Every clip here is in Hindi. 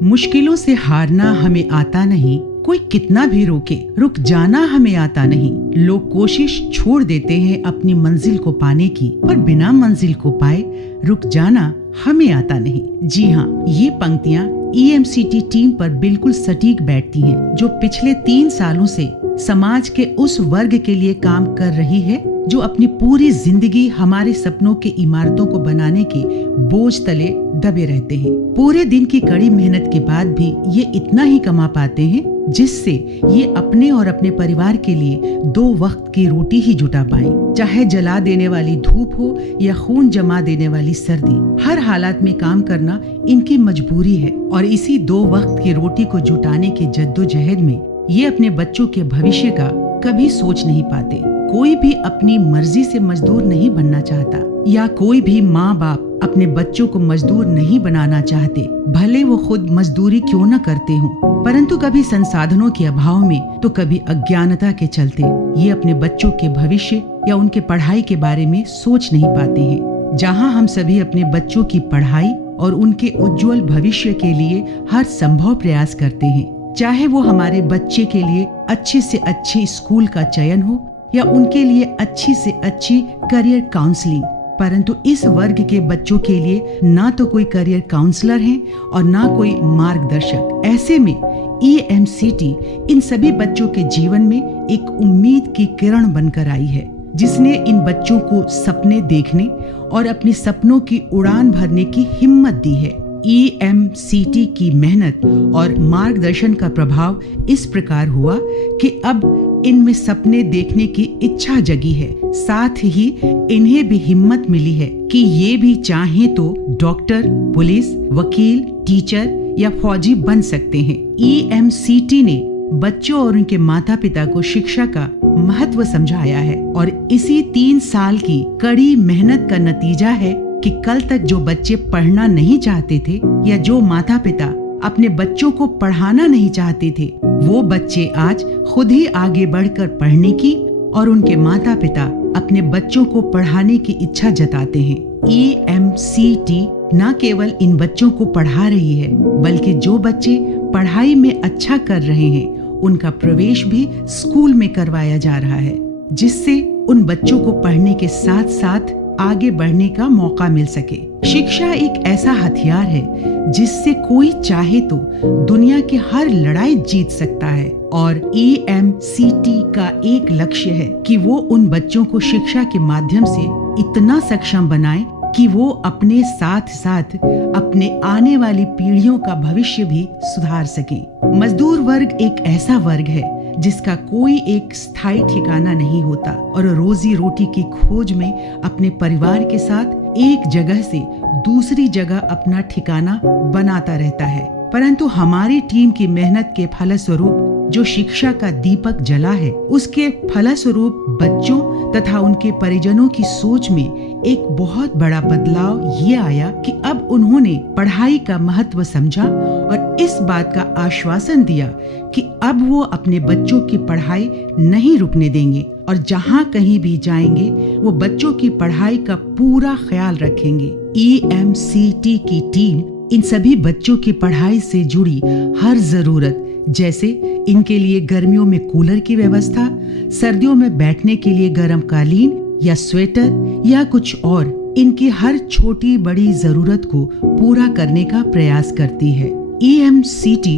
मुश्किलों से हारना हमें आता नहीं, कोई कितना भी रोके रुक जाना हमें आता नहीं। लोग कोशिश छोड़ देते हैं अपनी मंजिल को पाने की, पर बिना मंजिल को पाए रुक जाना हमें आता नहीं। जी हाँ, ये पंक्तियाँ EMCT टीम पर बिल्कुल सटीक बैठती हैं, जो पिछले 3 सालों से समाज के उस वर्ग के लिए काम कर रही है जो अपनी पूरी जिंदगी हमारे सपनों की इमारतों को बनाने के बोझ तले दबे रहते हैं। पूरे दिन की कड़ी मेहनत के बाद भी ये इतना ही कमा पाते हैं जिससे ये अपने और अपने परिवार के लिए 2 वक्त की रोटी ही जुटा पाएं। चाहे जला देने वाली धूप हो या खून जमा देने वाली सर्दी, हर हालात में काम करना इनकी मजबूरी है। और इसी 2 वक्त की रोटी को जुटाने की जद्दोजहद में ये अपने बच्चों के भविष्य का कभी सोच नहीं पाते। कोई भी अपनी मर्जी से मजदूर नहीं बनना चाहता, या कोई भी माँ बाप अपने बच्चों को मजदूर नहीं बनाना चाहते, भले वो खुद मजदूरी क्यों न करते हों। परंतु कभी संसाधनों के अभाव में तो कभी अज्ञानता के चलते ये अपने बच्चों के भविष्य या उनके पढ़ाई के बारे में सोच नहीं पाते हैं। जहाँ हम सभी अपने बच्चों की पढ़ाई और उनके उज्जवल भविष्य के लिए हर संभव प्रयास करते हैं, चाहे वो हमारे बच्चे के लिए अच्छे से अच्छे स्कूल का चयन हो या उनके लिए अच्छी से अच्छी करियर काउंसलिंग, परंतु इस वर्ग के बच्चों के लिए ना तो कोई करियर काउंसलर है और ना कोई मार्गदर्शक। ऐसे में EMCT इन सभी बच्चों के जीवन में एक उम्मीद की किरण बनकर आई है, जिसने इन बच्चों को सपने देखने और अपने सपनों की उड़ान भरने की हिम्मत दी है। EMCT की मेहनत और मार्गदर्शन का प्रभाव इस प्रकार हुआ कि अब इनमें सपने देखने की इच्छा जगी है। साथ ही इन्हें भी हिम्मत मिली है कि ये भी चाहें तो डॉक्टर, पुलिस, वकील, टीचर या फौजी बन सकते हैं। EMCT ने बच्चों और उनके माता पिता को शिक्षा का महत्व समझाया है और इसी 3 साल की कड़ी मेहनत का नतीजा है कि कल तक जो बच्चे पढ़ना नहीं चाहते थे या जो माता पिता अपने बच्चों को पढ़ाना नहीं चाहते थे, वो बच्चे आज खुद ही आगे बढ़कर पढ़ने की और उनके माता पिता अपने बच्चों को पढ़ाने की इच्छा जताते हैं। EMCT न केवल इन बच्चों को पढ़ा रही है, बल्कि जो बच्चे पढ़ाई में अच्छा कर रहे हैं उनका प्रवेश भी स्कूल में करवाया जा रहा है, जिससे उन बच्चों को पढ़ने के साथ साथ आगे बढ़ने का मौका मिल सके। शिक्षा एक ऐसा हथियार है जिससे कोई चाहे तो दुनिया की हर लड़ाई जीत सकता है और EMCT का एक लक्ष्य है कि वो उन बच्चों को शिक्षा के माध्यम से इतना सक्षम बनाए कि वो अपने साथ साथ अपने आने वाली पीढ़ियों का भविष्य भी सुधार सकें। मजदूर वर्ग एक ऐसा वर्ग है जिसका कोई एक स्थायी ठिकाना नहीं होता और रोजी रोटी की खोज में अपने परिवार के साथ एक जगह से दूसरी जगह अपना ठिकाना बनाता रहता है। परंतु हमारी टीम की मेहनत के फलस्वरूप जो शिक्षा का दीपक जला है, उसके फलस्वरूप बच्चों तथा उनके परिजनों की सोच में एक बहुत बड़ा बदलाव ये आया कि अब उन्होंने पढ़ाई का महत्व समझा और इस बात का आश्वासन दिया कि अब वो अपने बच्चों की पढ़ाई नहीं रुकने देंगे और जहाँ कहीं भी जाएंगे वो बच्चों की पढ़ाई का पूरा ख्याल रखेंगे। EMCT की टीम इन सभी बच्चों की पढ़ाई से जुड़ी हर जरूरत, जैसे इनके लिए गर्मियों में कूलर की व्यवस्था, सर्दियों में बैठने के लिए गर्म कालीन या स्वेटर या कुछ और, इनकी हर छोटी बड़ी जरूरत को पूरा करने का प्रयास करती है। EMCT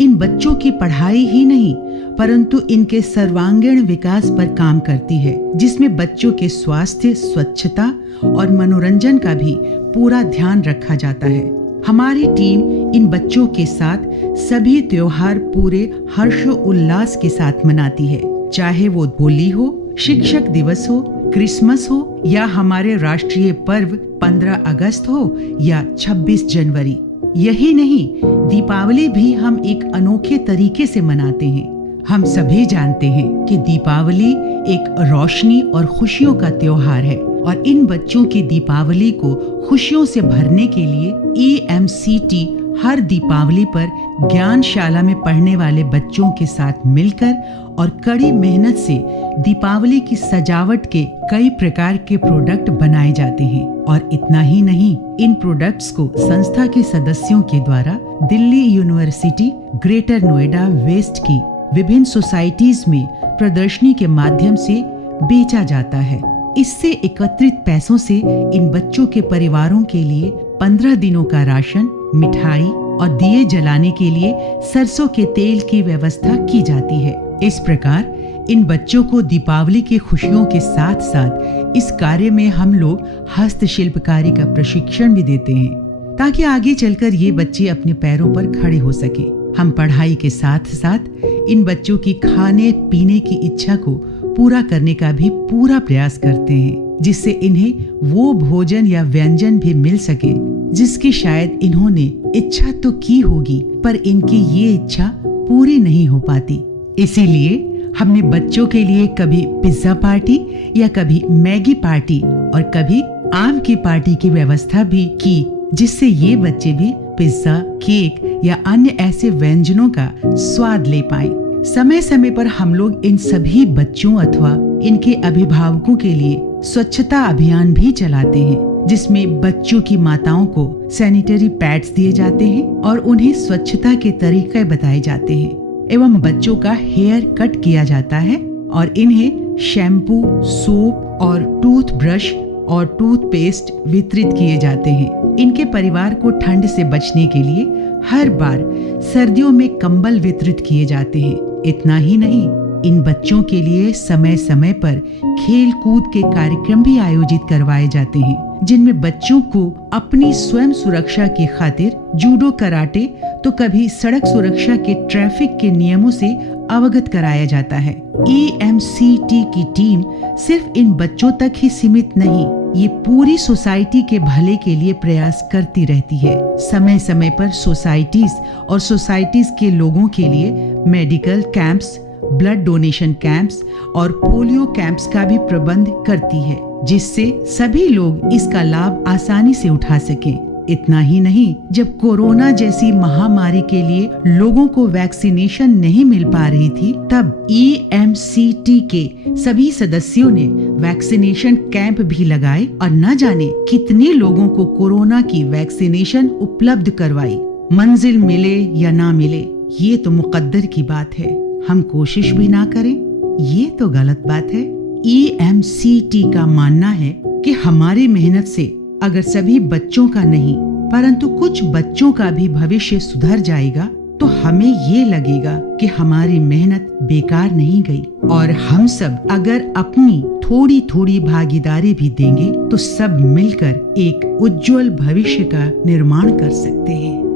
इन बच्चों की पढ़ाई ही नहीं परंतु इनके सर्वांगीण विकास पर काम करती है, जिसमें बच्चों के स्वास्थ्य, स्वच्छता और मनोरंजन का भी पूरा ध्यान रखा जाता है। हमारी टीम इन बच्चों के साथ सभी त्योहार पूरे हर्ष उल्लास के साथ मनाती है, चाहे वो होली हो, शिक्षक दिवस हो, क्रिसमस हो या हमारे राष्ट्रीय पर्व 15 अगस्त हो या 26 जनवरी। यही नहीं, दीपावली भी हम एक अनोखे तरीके से मनाते हैं। हम सभी जानते हैं कि दीपावली एक रोशनी और खुशियों का त्योहार है और इन बच्चों की दीपावली को खुशियों से भरने के लिए EMCT हर दीपावली पर ज्ञानशाला में पढ़ने वाले बच्चों के साथ मिलकर और कड़ी मेहनत से दीपावली की सजावट के कई प्रकार के प्रोडक्ट बनाए जाते हैं। और इतना ही नहीं, इन प्रोडक्ट्स को संस्था के सदस्यों के द्वारा Delhi university, greater Noida west की विभिन्न सोसाइटीज में प्रदर्शनी के माध्यम से बेचा जाता है। इससे एकत्रित पैसों से इन बच्चों के परिवारों के लिए 15 दिनों का राशन, मिठाई और दिए जलाने के लिए सरसों के तेल की व्यवस्था की जाती है। इस प्रकार इन बच्चों को दीपावली की खुशियों के साथ साथ इस कार्य में हम लोग हस्तशिल्पकारी का प्रशिक्षण भी देते हैं, ताकि आगे चलकर ये बच्चे अपने पैरों पर खड़े हो सके। हम पढ़ाई के साथ साथ इन बच्चों की खाने पीने की इच्छा को पूरा करने का भी पूरा प्रयास करते हैं, जिससे इन्हें वो भोजन या व्यंजन भी मिल सके जिसकी शायद इन्होंने इच्छा तो की होगी, पर इनकी ये इच्छा पूरी नहीं हो पाती। इसीलिए हमने बच्चों के लिए कभी पिज्जा पार्टी या कभी मैगी पार्टी और कभी आम की पार्टी की व्यवस्था भी की, जिससे ये बच्चे भी पिज्जा, केक या अन्य ऐसे व्यंजनों का स्वाद ले पाएं। समय समय पर हम लोग इन सभी बच्चों अथवा इनके अभिभावकों के लिए स्वच्छता अभियान भी चलाते हैं, जिसमें बच्चों की माताओं को सैनिटरी पैड्स दिए जाते हैं और उन्हें स्वच्छता के तरीके बताए जाते हैं एवं बच्चों का हेयर कट किया जाता है और इन्हें शैम्पू, सोप और टूथब्रश और टूथपेस्ट वितरित किए जाते हैं। इनके परिवार को ठंड से बचने के लिए हर बार सर्दियों में कंबल वितरित किए जाते हैं। इतना ही नहीं, इन बच्चों के लिए समय समय पर खेल कूद के कार्यक्रम भी आयोजित करवाए जाते हैं, जिनमें बच्चों को अपनी स्वयं सुरक्षा की खातिर जूडो, कराटे तो कभी सड़क सुरक्षा के ट्रैफिक के नियमों से अवगत कराया जाता है। EMCT की टीम सिर्फ इन बच्चों तक ही सीमित नहीं, ये पूरी सोसाइटी के भले के लिए प्रयास करती रहती है। समय समय पर सोसाइटीज और सोसाइटीज के लोगों के लिए medical camps, blood donation camps और पोलियो कैंप्स का भी प्रबंध करती है, जिससे सभी लोग इसका लाभ आसानी से उठा सकें। इतना ही नहीं, जब कोरोना जैसी महामारी के लिए लोगों को वैक्सीनेशन नहीं मिल पा रही थी, तब EMCT के सभी सदस्यों ने वैक्सीनेशन कैंप भी लगाए और न जाने कितने लोगों को कोरोना की वैक्सीनेशन उपलब्ध करवाई। मंजिल मिले या ना मिले, ये तो मुकद्दर की बात है। हम कोशिश भी ना करें, ये तो गलत बात है। EMCT का मानना है कि हमारी मेहनत से अगर सभी बच्चों का नहीं परंतु कुछ बच्चों का भी भविष्य सुधर जाएगा, तो हमें ये लगेगा कि हमारी मेहनत बेकार नहीं गई। और हम सब अगर अपनी थोड़ी थोड़ी भागीदारी भी देंगे, तो सब मिलकर एक उज्जवल भविष्य का निर्माण कर सकते हैं।